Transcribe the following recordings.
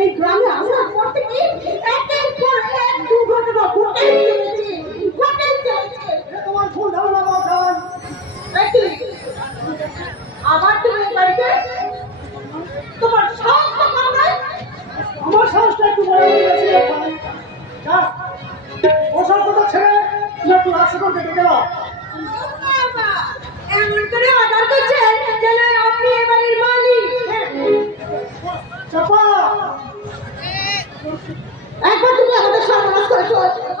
এই গ্রামে আসার পর থেকে একের পর এক দুর্ঘটনা ঘটেই চলেছে। তোমার ভুল ধারণা বাবা। আবার তুমি এই বাড়িতে তোমার সাহস তো কম নয়। আমার সাহসটা একটু বড় হয়ে গেছে। ওসব কথা ছেড়ে তুমি একটু রাস্তা করতে গেল। এমন করে অর্ডার করছেন যেন আপনি এ বাড়ির মালিক। চাপা একবার তুমি আমাদের সর্বনাশ করেছো,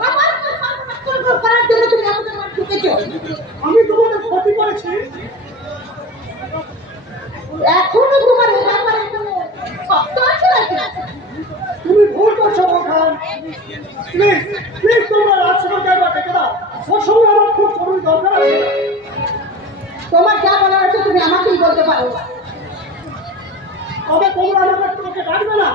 আবার সর্বনাশ করার জন্য তুমি আমাদের বাড়ি ঢুকেছো। আমি তোমাদের ক্ষতি করেছি? এখনো তোমার এই ব্যাপারে কোনো শক্ত আছে নাকি? তুমি ভুল করছো বোখান। প্লিজ প্লিজ তোমরা রাস্তা করতে ডেকে দাও। ওর সঙ্গে আমার খুব জরুরি দরকার আছে। তোমার যা বলার আছে তুমি আমাকেই বলতে পারো। তবে তোমরা আমাকে তোমাকে ডাকবে না।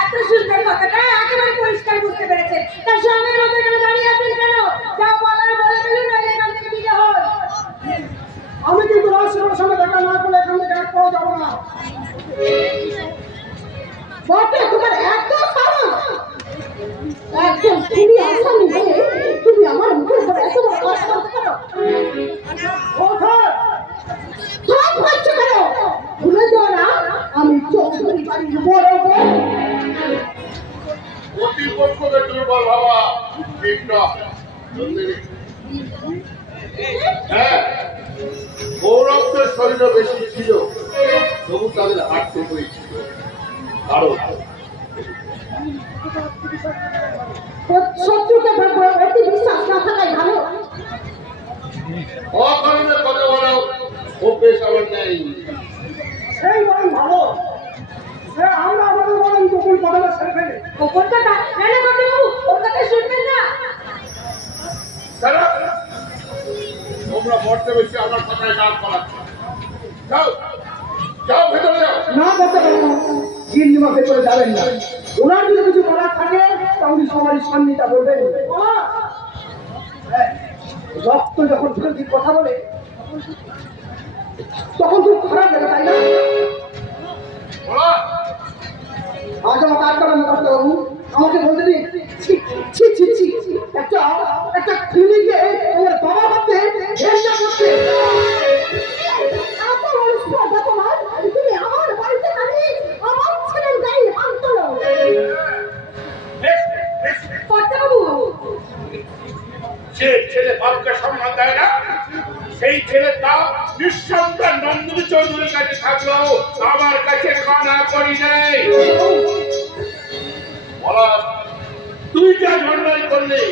এত সুন্দর কথাটা একেবারে পরিষ্কার বুঝতে পেরেছেন। তার স্বামীর মতো এখানে দাঁড়িয়ে আছেন কেন? যা বলার বলে ফেলুন, নইলে এখান থেকে বিদে হন। আমি কিন্তু রাজসেবার সঙ্গে দেখা না করলে এখান থেকে এক পাওয়া যাবো না। বটে তোমার এত সাহস! একজন খুবই আসামি হয়ে তুমি আমার মুখের উপর এত বড় কথা বলতে পারো? বোখান সব হচ্ছে কেন? ভুলে যাও না আমি চৌধুরী বাড়ির বড় বউ। প্রতিপক্ষকে দুর্বল ভাবা ঠিক নয়। হ্যাঁ, গৌরবদের শরীরে বেশি ছিল, তবু তাদের হাঁটতে হয়েছিল। কারণ শত্রুকে অতি বিশ্বাস না থাকাই ভালো। অকারণে কথা বলা অভ্যেস আমার নেই। সেই বরং ভালো। আমরা আমাদের বরং গোপন কথাটা সেরে ফেলে। গোপন কথা কেন করতে বাবু? ওর কথা শুনবেন না। তারা তোমরা বড্ড বেশি আমার কথায় নাক করাচ্ছ। যাও যাও, ভেতরে যাও। না করতে পারবো না। গিন্নিমা ভেতরে যাবেন না। ওনার যদি কিছু বলার থাকে তাহলে সবারই সামনেটা বলবেন। রক্ত যখন বিরোধী কথা বলে তখন খুব খারাপ লাগে, তাই না? বলা আজ আমাকে আটকানো করতে বাবু আমাকে বলতে দিন। ছি ছি ছি ছি একটা একটা ক্লিনিকে ওর বাবা ভাবতে ঘেন্না করছে। এত বড় স্পর্ধা তোমার? তুমি আমার বাড়িতে খালি আমার ছেলের গায়ে হাত তোলো। কর্তাবাবু, যে ছেলে বাপকে সম্মান দেয় না, সেই ছেলে তার নিঃসন্তান নন্দনী চৌধুরীর কাছে থাকলেও আমার কাছে কানা করি নেই। বলা তুই যা ঝন্ডাই করলি,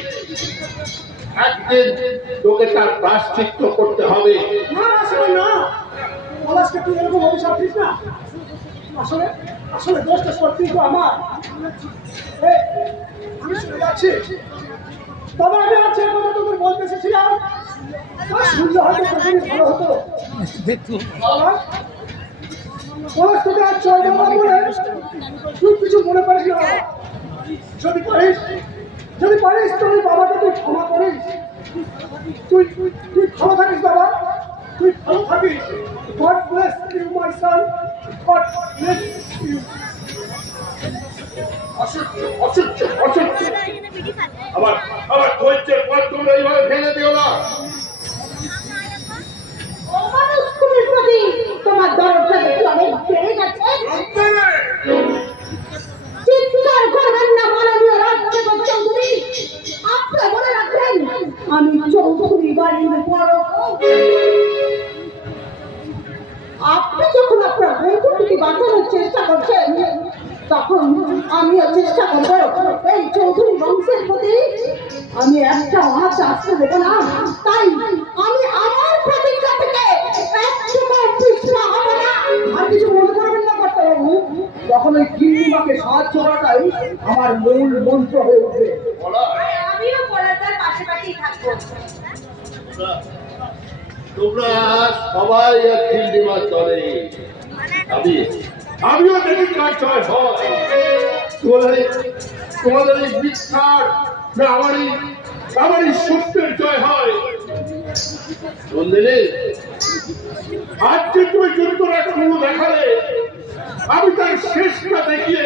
একদিন তোকে তার প্রায়শ্চিত্ত করতে হবে। না আসলে না, পলাশকে তুই এরকম অভিশাপ দিস না। আসলে আসলে দোষটা সত্যি তো আমার। আমি শুনে যাচ্ছি, তবে আমি আজ যে কথা তোদের বলতে এসেছিলাম শুনলে হয়তো প্রথমে ভালো হতো। পলাশ তোকে আজ চল বাবা বলে তুই কিছু মনে করিস না বাবা। যদি পারিস তুই বাবাকে তুই ক্ষমা করিস। তুই তুই ভালো থাকিস বাবা, তুই ভালো থাকিস। God bless you my son, God bless you. অসহ্য অসহ্য অসহ্য। আবার আবার ধৈর্যের পর তোমরা এইভাবে ভেঙে দিও না। অমানুষের প্রতি তোমার দরদটা দেখি অনেক বেড়ে গেছে। চিৎকার করবেন না মাননীয় রাজ্যপাল চৌধুরী। আপনারা মনে রাখবেন আমি চৌধুরী বাড়ির বড় বউ। আপনি যখন আপনার বন্ধুটিকে বাঁচানোর চেষ্টা করছেন তখন আমিও চেষ্টা করব এই চৌধুরী বংশের প্রতি আমি একটা হাত আসতে দেব না। তাই আমি আমার প্রতিজ্ঞা থেকে একটুকু পিছপা হব না। আর কিছু মনে করবেন না কর্তাবাবু, তখন ওই গিন্নিমাকে সাহায্য করাটাই আমার মূল মন্ত্র হয়ে উঠবে। বলা আমিও পলাশদার পাশাপাশি থাকবো। তোমরা সবাই এক খিল্ডিমার দলে। আমিও দেখি কার জয় হয়। তোমাদের এই মিথ্যার না আমারই সত্যের জয় হয়। নন্দিনী, আজ যে তুমি যুদ্ধরা শুরু দেখালে আমি তার শেষটা দেখিয়ে